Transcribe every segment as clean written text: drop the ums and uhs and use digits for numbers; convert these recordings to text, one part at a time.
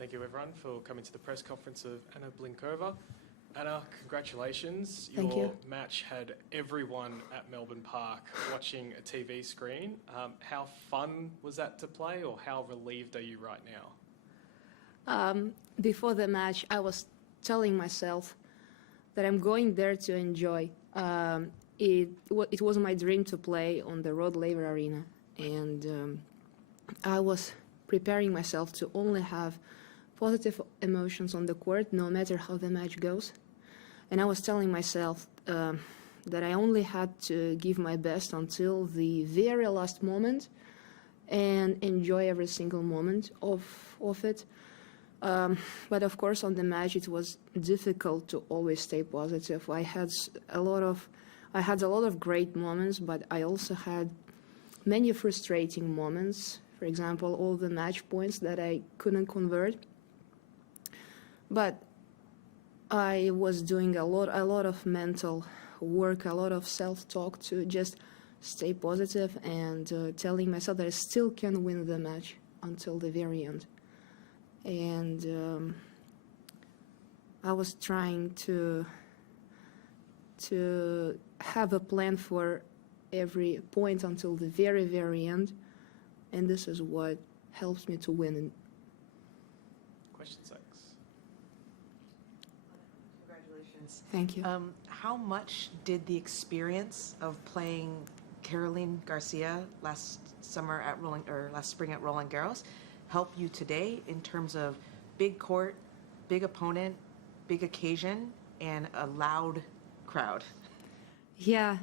Thank you, everyone, for coming to the press conference of Anna Blinkova. Anna, congratulations. Thank Your you. match had everyone at Melbourne Park watching a TV screen. How fun was that to play, or how relieved are you right now? Before the match, I was telling myself that I'm going there to enjoy. It was my dream to play on the Rod Laver Arena, and I was preparing myself to only have positive emotions on the court, no matter how the match goes. And I was telling myself that I only had to give my best until the very last moment and enjoy every single moment of it. But of course, on the match, it was difficult to always stay positive. I had a lot of great moments, but I also had many frustrating moments. For example, all the match points that I couldn't convert. But I was doing a lot of mental work, a lot of self-talk to just stay positive and telling myself that I still can win the match until the very end. And I was trying to have a plan for every point until the very, very end, and this is what helps me to win. Question 6. Congratulations. Thank you. How much did the experience of playing Caroline Garcia last spring at Roland Garros help you today in terms of big court, big opponent, big occasion, and a loud crowd? Yeah,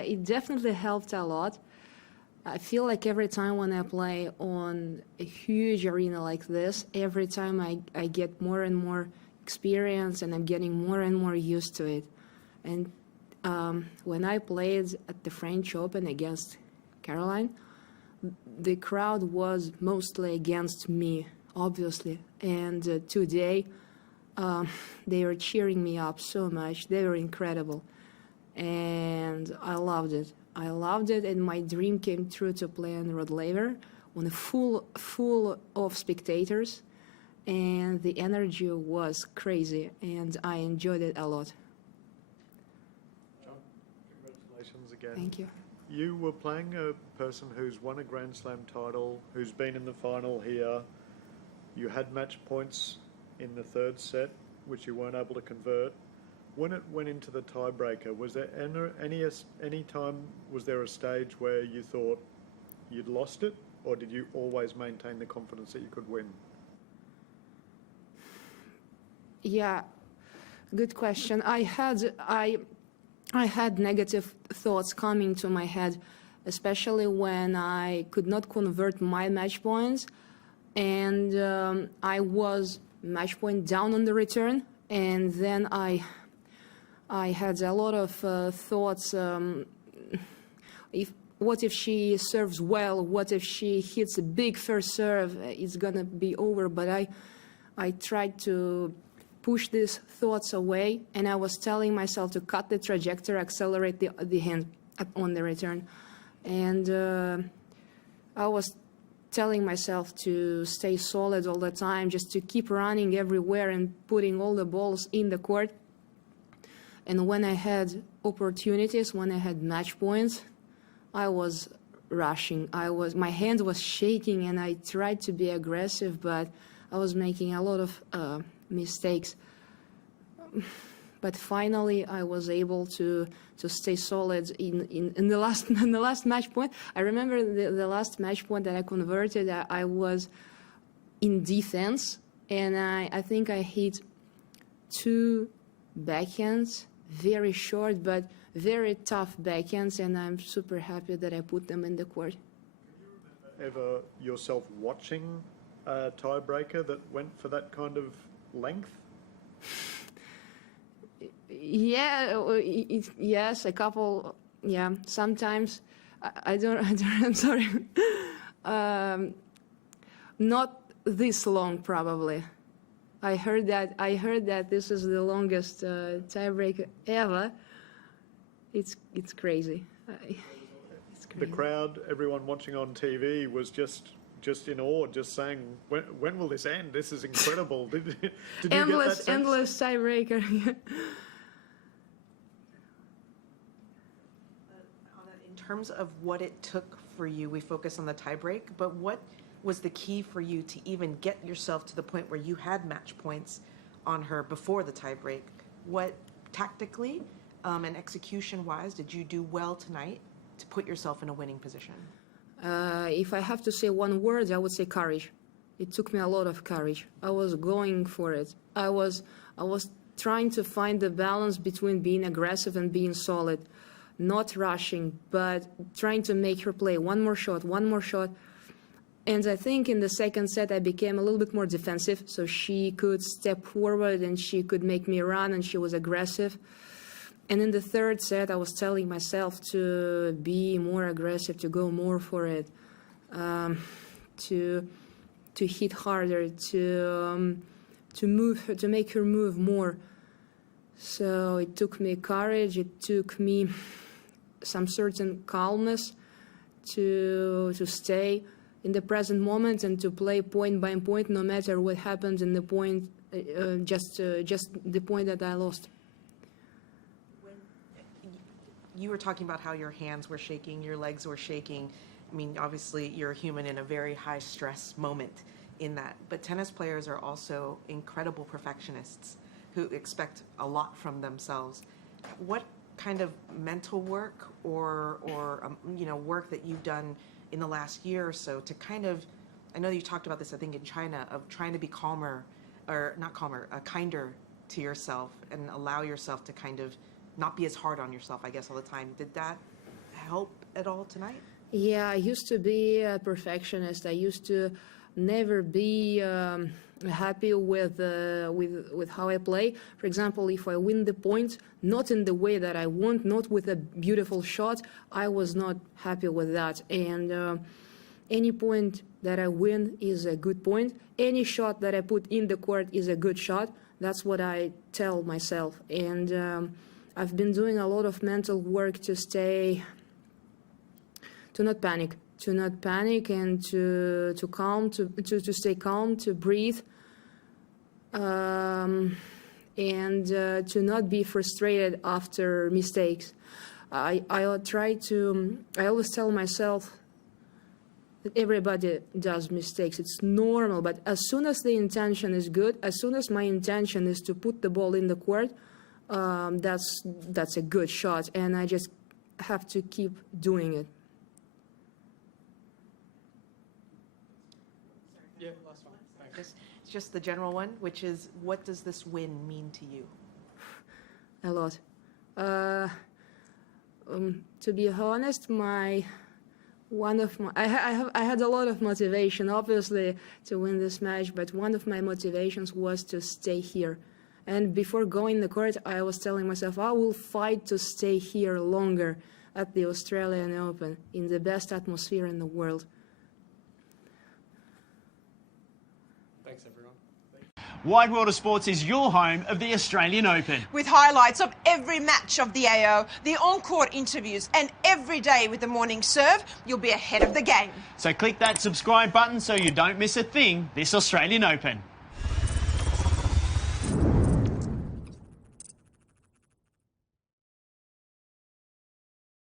it definitely helped a lot. I feel like every time when I play on a huge arena like this, every time I get more and more experience and I'm getting more and more used to it. And when I played at the French Open against Caroline, the crowd was mostly against me, obviously. And today, they were cheering me up so much. They were incredible. And I loved it. I loved it, and my dream came true to play on Rod Laver on a full of spectators. And the energy was crazy, and I enjoyed it a lot. John, congratulations again. Thank you. You were playing a person who's won a Grand Slam title, who's been in the final here. You had match points in the third set, which you weren't able to convert. When it went into the tiebreaker, was there any time, was there a stage where you thought you'd lost it, or did you always maintain the confidence that you could win? Yeah, good question. I had negative thoughts coming to my head, especially when I could not convert my match points, and I was match point down on the return, and then I had a lot of thoughts. What if she serves well? What if she hits a big first serve? It's gonna be over. But I tried to push these thoughts away, and I was telling myself to cut the trajectory, accelerate the hand on the return. And I was telling myself to stay solid all the time, just to keep running everywhere and putting all the balls in the court. And when I had opportunities, when I had match points, I was rushing. My hand was shaking, and I tried to be aggressive, but I was making a lot of mistakes. But finally, I was able to stay solid in the last match point. I remember the last match point that I converted. I was in defense, and I think I hit 2 backhands, very short but very tough backhands, and I'm super happy that I put them in the court. Can you remember ever yourself watching a tiebreaker that went for that kind of length? Yeah, yes, a couple. Yeah, sometimes. I'm sorry. Not this long, probably. I heard that this is the longest tiebreaker ever. It's crazy. It's crazy. The crowd, everyone watching on TV, was just just in awe, just saying, when will this end? This is incredible. Did you get that Endless, sense? endless tiebreaker. In terms of what it took for you, we focus on the tiebreak, but what was the key for you to even get yourself to the point where you had match points on her before the tiebreak? What tactically and execution-wise did you do well tonight to put yourself in a winning position? If I have to say one word, I would say courage. It took me a lot of courage. I was going for it. I was trying to find the balance between being aggressive and being solid, not rushing, but trying to make her play one more shot. And I think in the second set, I became a little bit more defensive, so she could step forward and she could make me run, and she was aggressive. And in the third set, I was telling myself to be more aggressive, to go more for it, to hit harder, to move her, to make her move more. So it took me courage. It took me some certain calmness to stay in the present moment and to play point by point, no matter what happens in the point, just the point that I lost. You were talking about how your hands were shaking, your legs were shaking. I mean, obviously, you're a human in a very high stress moment in that. But tennis players are also incredible perfectionists who expect a lot from themselves. What kind of mental work or work that you've done in the last year or so to kind of, I know you talked about this, I think, in China, of trying to be calmer, or not calmer, kinder to yourself and allow yourself to kind of not be as hard on yourself, I guess, all the time. Did that help at all tonight? Yeah, I used to be a perfectionist. I used to never be happy with how I play. For example, if I win the point, not in the way that I want, not with a beautiful shot, I was not happy with that. And any point that I win is a good point. Any shot that I put in the court is a good shot. That's what I tell myself. And I've been doing a lot of mental work to not panic and to stay calm, to breathe, and to not be frustrated after mistakes. I always tell myself that everybody does mistakes. It's normal, but as soon as the intention is good, as soon as my intention is to put the ball in the court, that's a good shot, and I just have to keep doing it. Yeah, last one. Thanks. Just the general one, which is, what does this win mean to you? A lot. To be honest, I had a lot of motivation, obviously, to win this match, but one of my motivations was to stay here. And before going the court, I was telling myself, I will fight to stay here longer at the Australian Open, in the best atmosphere in the world. Thanks, everyone. Wide World of Sports is your home of the Australian Open. With highlights of every match of the AO, the on-court interviews, and every day with the morning serve, you'll be ahead of the game. So click that subscribe button so you don't miss a thing this Australian Open.